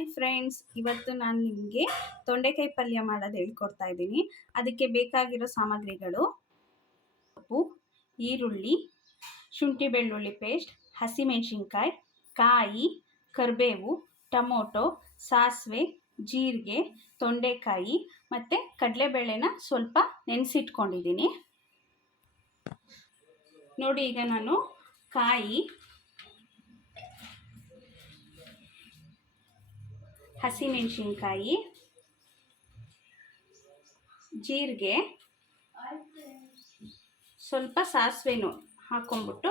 Hi friends, ಇವತ್ತು ನಾನು ನಿಮಗೆ ತೊಂಡೆಕಾಯಿ ಪಲ್ಯ ಮಾಡೋದು ಹೇಳ್ಕೊಡ್ತಾ ಇದ್ದೀನಿ. ಅದಕ್ಕೆ ಬೇಕಾಗಿರೋ ಸಾಮಗ್ರಿಗಳು: ಉಪ್ಪು, ಈರುಳ್ಳಿ, ಶುಂಠಿ ಬೆಳ್ಳುಳ್ಳಿ ಪೇಸ್ಟ್, ಹಸಿಮೆಣಸಿನ್ಕಾಯಿ, ಕಾಯಿ, ಕರಿಬೇವು, ಟೊಮೊಟೊ, ಸಾಸಿವೆ, ಜೀರಿಗೆ, ತೊಂಡೆಕಾಯಿ ಮತ್ತು ಕಡಲೆಬೇಳೆನ ಸ್ವಲ್ಪ ನೆನೆಸಿಟ್ಕೊಂಡಿದ್ದೀನಿ. ನೋಡಿ, ಈಗ ನಾನು ಕಾಯಿ, ಹಸಿಮೆಣಸಿನ್ಕಾಯಿ, ಜೀರಿಗೆ, ಸ್ವಲ್ಪ ಸಾಸಿವೆನೂ ಹಾಕ್ಕೊಂಡ್ಬಿಟ್ಟು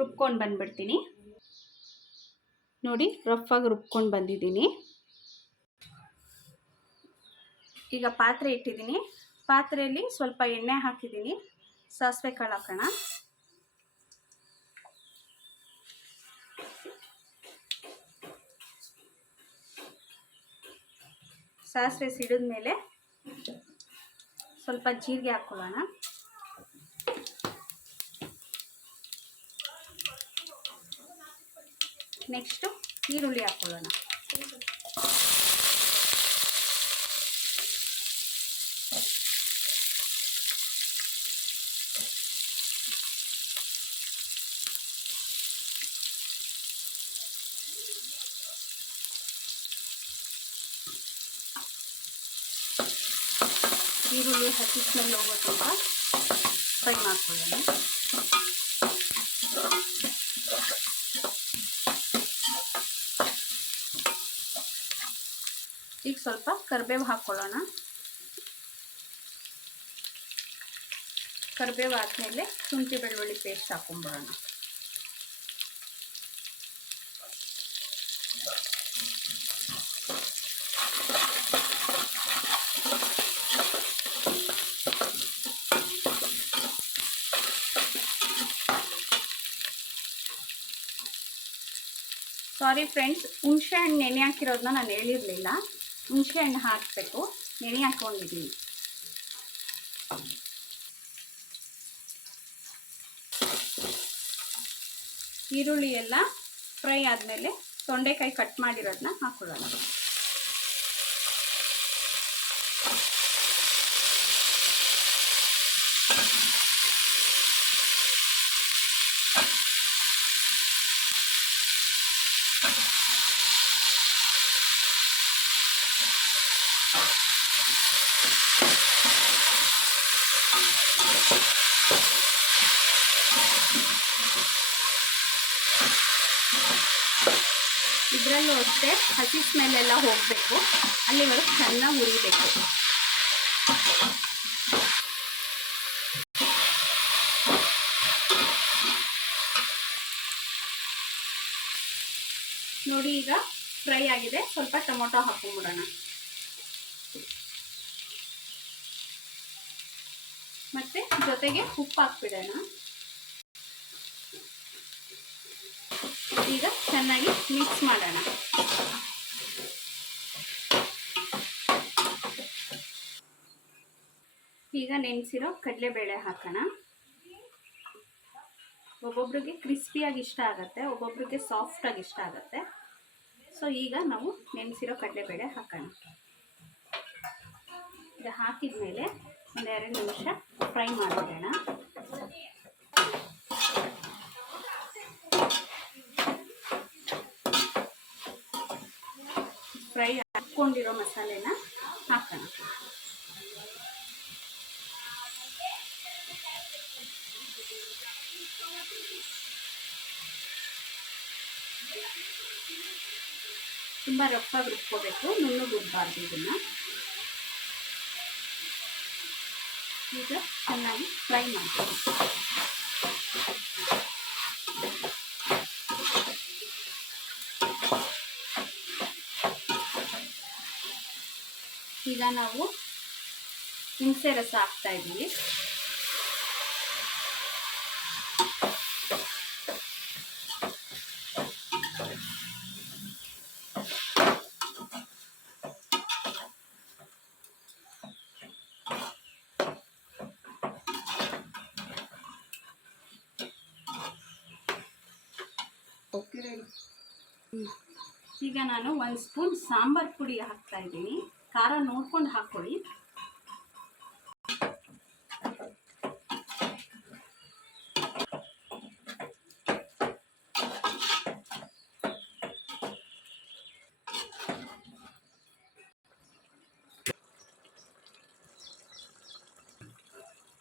ರುಬ್ಕೊಂಡು ಬಂದ್ಬಿಡ್ತೀನಿ. ನೋಡಿ, ರಫಾಗಿ ರುಬ್ಕೊಂಡು ಬಂದಿದ್ದೀನಿ. ಈಗ ಪಾತ್ರೆ ಇಟ್ಟಿದ್ದೀನಿ. ಪಾತ್ರೆಯಲ್ಲಿ ಸ್ವಲ್ಪ ಎಣ್ಣೆ ಹಾಕಿದ್ದೀನಿ. ಸಾಸಿವೆ ಕಾಳು ಹಾಕೋಣ. ಸಾಸಿವೆ ಸಿಡಿದ ಮೇಲೆ ಸ್ವಲ್ಪ ಜೀರಿಗೆ ಹಾಕ್ಕೊಳ್ಳೋಣ. ನೆಕ್ಸ್ಟು ಈರುಳ್ಳಿ ಹಾಕ್ಕೊಳ್ಳೋಣ. ಈರುಳ್ಳಿ ಹಸಿ ಸ್ಮೆಲ್ ಹೋಗೋ ತನಕ ಫ್ರೈ ಮಾಡ್ಕೊಳ್ಳೋಣ. ಈಗ ಸ್ವಲ್ಪ ಕರಿಬೇವು ಹಾಕ್ಕೊಳ್ಳೋಣ. ಕರಿಬೇವು ಆದಮೇಲೆ ಶುಂಠಿ ಬೆಳ್ಳುಳ್ಳಿ ಪೇಸ್ಟ್ ಹಾಕ್ಕೊಂಡ್ಬಿಡೋಣ. ಸಾರಿ ಫ್ರೆಂಡ್ಸ್, ಹುಣಸೆ ಹಣ್ಣು ನೆನೆ ಹಾಕಿರೋದನ್ನ ನಾನು ಹೇಳಿರಲಿಲ್ಲ. ಹುಣಸೆ ಹಣ್ಣು ಹಾಕಬೇಕು, ನೆನೆ ಹಾಕ್ಕೊಂಡಿದ್ದೀನಿ. ಈರುಳ್ಳಿ ಎಲ್ಲ ಫ್ರೈ ಆದಮೇಲೆ ತೊಂಡೆಕಾಯಿ ಕಟ್ ಮಾಡಿರೋದನ್ನ ಹಾಕ್ಕೊಳ್ಳೋಣ. ಇದರಲ್ಲೂ ಅಷ್ಟೇ ಹಸಿ ಸ್ಮೆಲ್ ಎಲ್ಲ ಹೋಗಬೇಕು, ಅಲ್ಲಿವರೆಗೂ ಚೆನ್ನಾಗಿ ಹುರಿಬೇಕು. ನೋಡಿ, ಈಗ ಫ್ರೈ ಆಗಿದೆ. ಸ್ವಲ್ಪ ಟೊಮೊಟೊ ಹಾಕೊಂಡ್ಬಿಡೋಣ. ಮತ್ತೆ ಜೊತೆಗೆ ಉಪ್ಪು ಹಾಕ್ಬಿಡೋಣ. ಈಗ ಚೆನ್ನಾಗಿ ಮಿಕ್ಸ್ ಮಾಡೋಣ. ಈಗ ನೆನೆಸಿರೋ ಕಡಲೆಬೇಳೆ ಹಾಕೋಣ. ಒಬ್ಬೊಬ್ರಿಗೆ ಕ್ರಿಸ್ಪಿಯಾಗಿ ಇಷ್ಟ ಆಗುತ್ತೆ, ಒಬ್ಬೊಬ್ರಿಗೆ ಸಾಫ್ಟಾಗಿ ಇಷ್ಟ ಆಗುತ್ತೆ. ಸೊ ಈಗ ನಾವು ನೆನೆಸಿರೋ ಕಡಲೆಬೇಳೆ ಹಾಕೋಣ. ಇದು ಹಾಕಿದ ಮೇಲೆ ಒಂದು 2 ನಿಮಿಷ ಫ್ರೈ ಮಾಡಿಬಿಡೋಣ. ಫ್ರೈ ಹಾಕ್ಕೊಂಡಿರೋ ಮಸಾಲೆನ ಹಾಕೋಣ. ತುಂಬ ರಫಾಗಿ ರುಬ್ಕೋಬೇಕು, ನುಣ್ಣಗೆ ಇದನ್ನು. ಈಗ ಚೆನ್ನಾಗಿ ಫ್ರೈ ಮಾಡ್ತೀನಿ. ಈಗ ನಾವು ಹುಣಸೆ ರಸ ಹಾಕ್ತಾ ಇದ್ದೀವಿ. ಈಗ ನಾನು 1 ಸ್ಪೂನ್ ಸಾಂಬಾರ್ ಪುಡಿ ಹಾಕ್ತಾ ಇದ್ದೀನಿ. ಖಾರ ನೋಡ್ಕೊಂಡು ಹಾಕ್ಕೊಳ್ಳಿ.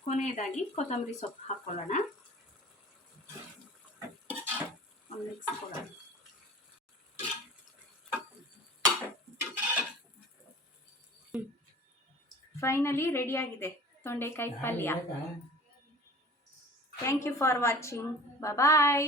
ಕೊನೆಯದಾಗಿ ಕೊತ್ತಂಬರಿ ಸೊಪ್ಪು ಹಾಕ್ಕೊಳ್ಳೋಣ. ಒಂದು ಮಿಕ್ಸ್ ಕೊಡೋಣ. ಫೈನಲಿ ರೆಡಿಯಾಗಿದೆ ತೊಂಡೆಕಾಯಿ ಪಲ್ಯ. Thank you for watching. Bye.